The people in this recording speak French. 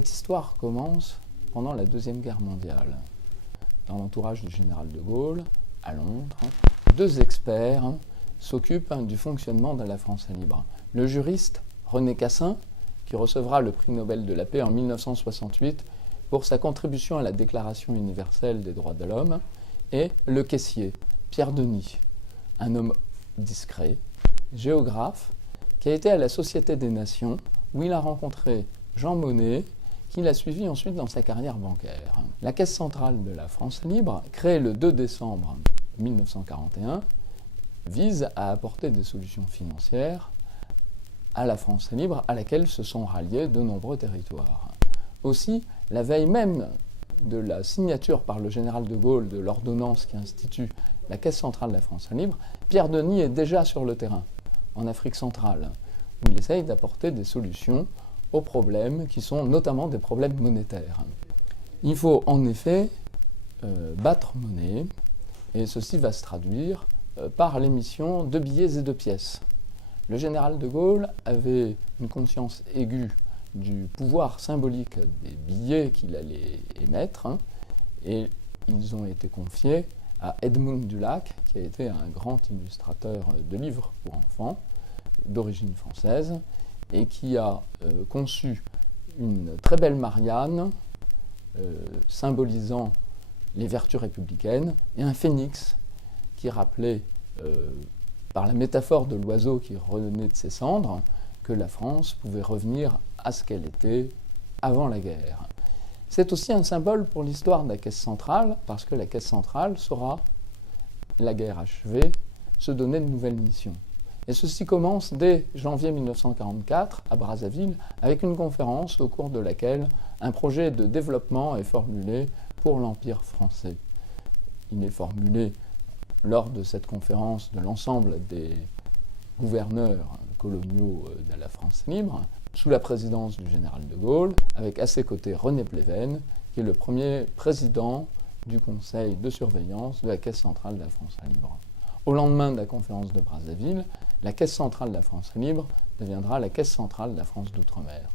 Cette histoire commence pendant la Deuxième Guerre mondiale. Dans l'entourage du général de Gaulle, à Londres, deux experts s'occupent du fonctionnement de la France libre. Le juriste René Cassin, qui recevra le prix Nobel de la paix en 1968 pour sa contribution à la Déclaration universelle des droits de l'homme, et le caissier Pierre Denis, un homme discret, géographe, qui a été à la Société des Nations, où il a rencontré Jean Monnet, qui l'a suivi ensuite dans sa carrière bancaire. La Caisse centrale de la France libre, créée le 2 décembre 1941, vise à apporter des solutions financières à la France libre, à laquelle se sont ralliés de nombreux territoires. Aussi, la veille même de la signature par le général de Gaulle de l'ordonnance qui institue la Caisse centrale de la France libre, Pierre Denis est déjà sur le terrain, en Afrique centrale, où il essaye d'apporter des solutions aux problèmes qui sont notamment des problèmes monétaires. Il faut en effet battre monnaie, et ceci va se traduire par l'émission de billets et de pièces. Le général de Gaulle avait une conscience aiguë du pouvoir symbolique des billets qu'il allait émettre, et ils ont été confiés à Edmond Dulac, qui a été un grand illustrateur de livres pour enfants d'origine française, et qui a conçu une très belle Marianne symbolisant les vertus républicaines, et un phénix qui rappelait, par la métaphore de l'oiseau qui renaît de ses cendres, que la France pouvait revenir à ce qu'elle était avant la guerre. C'est aussi un symbole pour l'histoire de la Caisse centrale, parce que la Caisse centrale saura, la guerre achevée, se donner de nouvelles missions. Et ceci commence dès janvier 1944 à Brazzaville, avec une conférence au cours de laquelle un projet de développement est formulé pour l'Empire français. Il est formulé lors de cette conférence de l'ensemble des gouverneurs coloniaux de la France libre, sous la présidence du général de Gaulle, avec à ses côtés René Pleven, qui est le premier président du conseil de surveillance de la Caisse centrale de la France libre. Au lendemain de la conférence de Brazzaville, la Caisse centrale de la France libre deviendra la Caisse centrale de la France d'outre-mer.